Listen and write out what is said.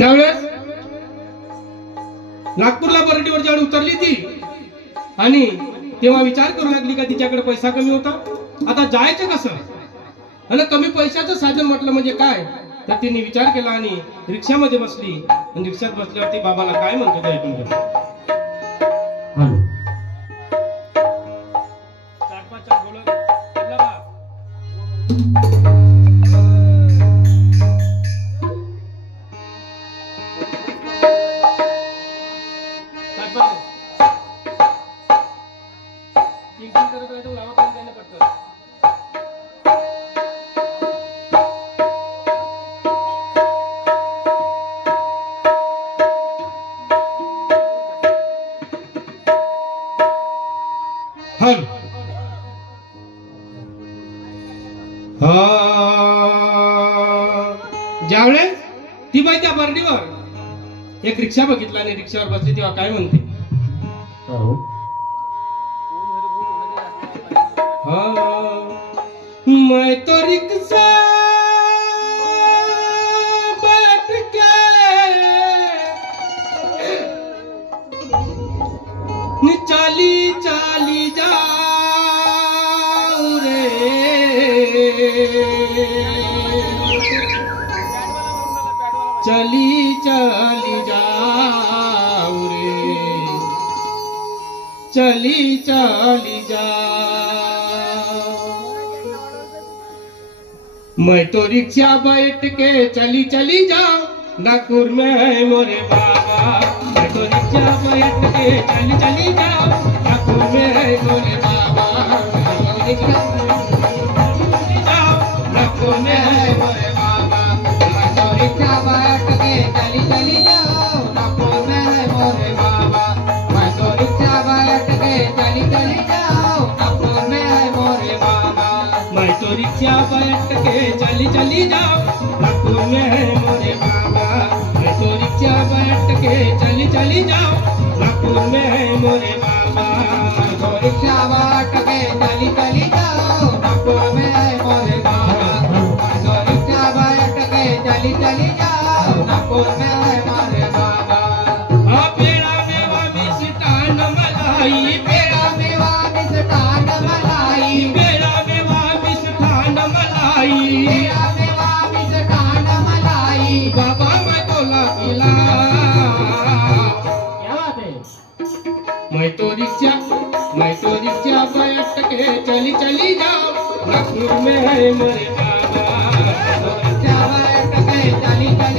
त्यावेळेस नागपूरला बरडीवर जेव्हा उतरली ती. आणि तेव्हा विचार करू लागली का तिच्याकडे पैसा कमी होता? आता जायचं कसं? आणि कमी पैशाचं साधन म्हटलं म्हणजे काय? तर तिने विचार केला आणि रिक्षामध्ये बसली. आणि रिक्षात बसल्यावरती बाबाला काय म्हणतो ते ऐकून घ्या. ज्यावेळेस ती माहिती बर्डीवर एक रिक्षा बघितला आणि रिक्षावर बसली तेव्हा काय म्हणते? मैं तो रिक्शा बैठ के चाली चाली जाऊं चली चली जाऊ रे। चली चली जा मैं तो रिक्शा बैठ के चली चली जाऊं। नागपुर में मोरे बाबा। मैं तो रिक्शा बैठ के चली चली जा मैं तो रिक्शा बैठ के चली चली जाऊं मैं तो रिक्शा मैं तो रिक्शा बैठ के चली चली जाओ लखनऊ में है मेरे बाबा